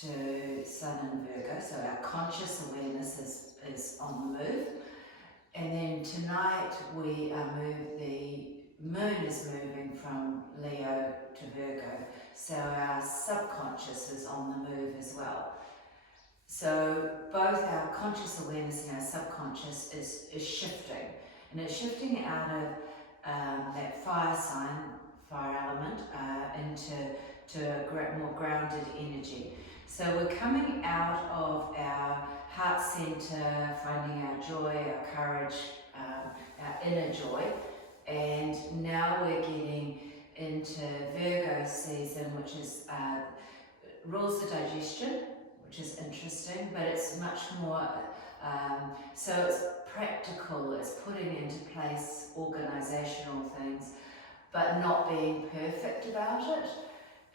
to Sun in Virgo, so our conscious awareness is on the move. And then tonight the moon is moving from Leo to Virgo, so our subconscious is on the move as well. So both our conscious awareness and our subconscious is shifting, and it's shifting out of that fire sign, fire element, into a more grounded energy. So we're coming out of our heart center, finding our joy, our courage, our inner joy, and now we're getting into Virgo season, which is rules the digestion, which is interesting, but it's much more, so it's practical, it's putting into place organisational things, but not being perfect about it.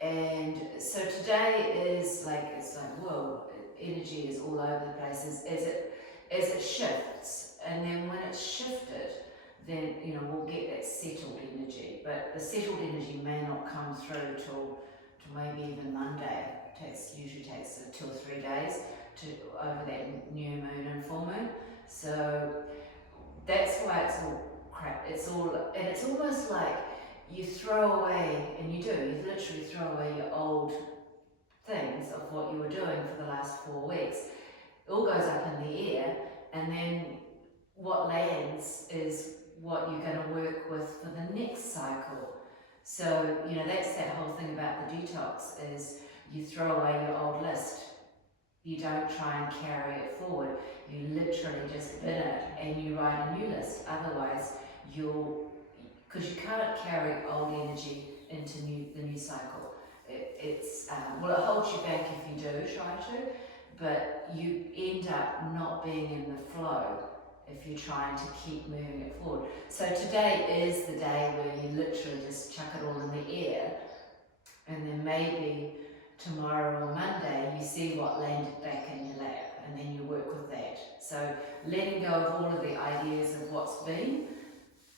And so today is like, it's like, whoa, energy is all over the place as it shifts. And then when it's shifted, then, you know, we'll get that settled energy. But the settled energy may not come through till maybe even Monday. Usually takes 2 or 3 days over that new moon and full moon. So that's why it's all crap. It's almost like you throw away, and you literally throw away your old things of what you were doing for the last 4 weeks. It all goes up in the air, and then what lands is what you're going to work with for the next cycle. So, you know, that's that whole thing about the detox is you throw away your old list. You don't try and carry it forward. You literally just bin it and you write a new list. Otherwise, because you can't carry old energy into the new cycle. It holds you back if you do try to, but you end up not being in the flow if you're trying to keep moving it forward. So today is the day where you literally just chuck it all in the air, and then maybe tomorrow or Monday you see what landed back in your lap, and then you work with that. So letting go of all of the ideas of what's been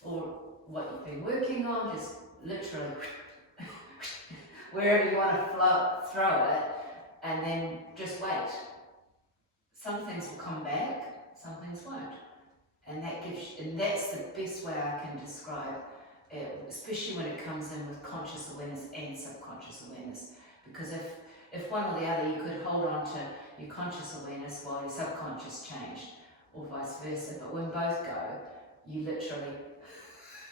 or what you've been working on, just literally wherever you want to throw it, and then just wait. Some things will come back, some things won't. And that's the best way I can describe it, especially when it comes in with conscious awareness and subconscious awareness. Because if one or the other, you could hold on to your conscious awareness while your subconscious changed, or vice versa. But when both go, you literally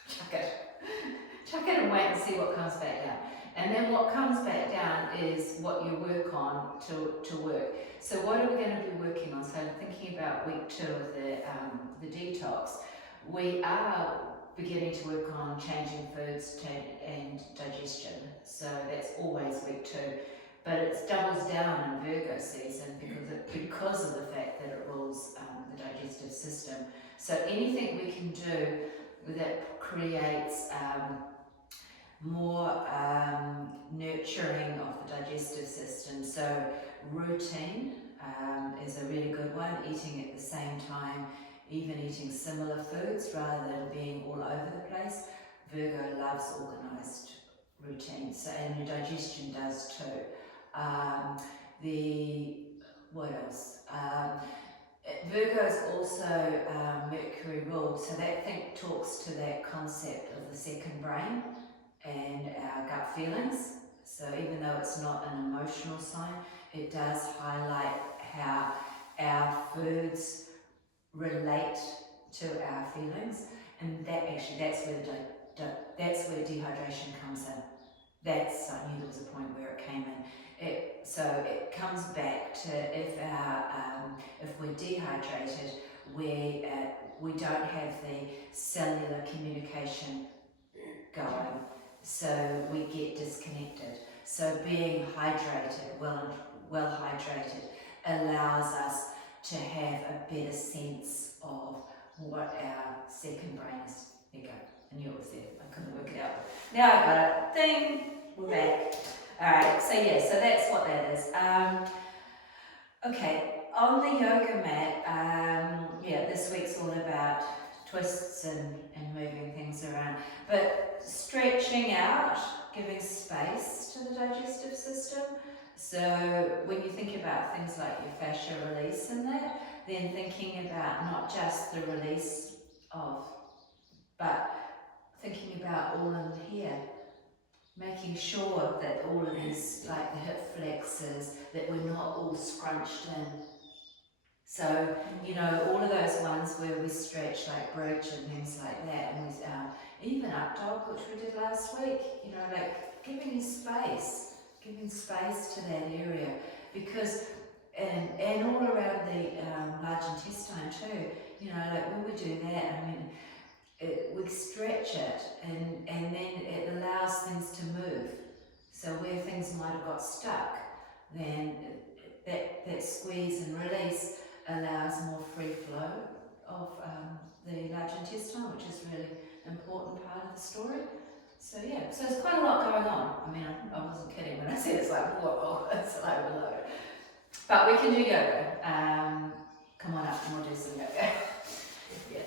chuck it and wait and see what comes back down. And then what comes back down is what you work on to work. So what are we going to be working on? So thinking about week 2 of the detox, we are beginning to work on changing foods and digestion. So that's always week 2. But it doubles down in Virgo season because of the fact that it rules the digestive system. So anything we can do that creates more nurturing of the digestive system. So routine is a really good one, eating at the same time, even eating similar foods rather than being all over the place. Virgo loves organised routines, so, and your digestion does too. What else? Virgo is also Mercury ruled, so that talks to that concept of the second brain and our gut feelings. So even though it's not an emotional sign, it does highlight how our foods relate to our feelings, and that's where dehydration comes in. I knew there was a point where it came in. So it comes back to if we're dehydrated, we don't have the cellular communication going, so we get disconnected. So being hydrated, well hydrated, allows us to have a better sense of what our second brain is. There you go. I knew it was there. I couldn't work it out. Now I got it. Ding! We're back. Alright, so that's what that is. Okay, on the yoga mat, this week's all about twists and moving things around. But stretching out, giving space to the digestive system. So when you think about things like your fascia release and that, then thinking about not just the release of, but thinking about all in here, making sure that all of these, like the hip flexors, that we're not all scrunched in. So, you know, all of those ones where we stretch like bridge and things like that, and we, even up dog, which we did last week, you know, like giving space to that area, because, and all around the large intestine too, you know, like when we do that, I mean, we stretch it, and then it allows things to move. So where things might have got stuck, then that squeeze and release allows more free flow of the large intestine, which is really an important part of the story. So yeah, so there's quite a lot going on. I mean, I wasn't kidding when I said it's like, whoa, it's like overload. But we can do yoga. Come on up and we'll do some yoga. Yeah.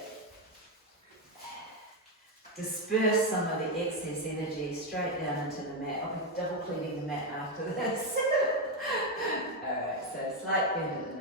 Disperse some of the excess energy straight down into the mat. I'll be double cleaning the mat after this. Alright, so slight bend in the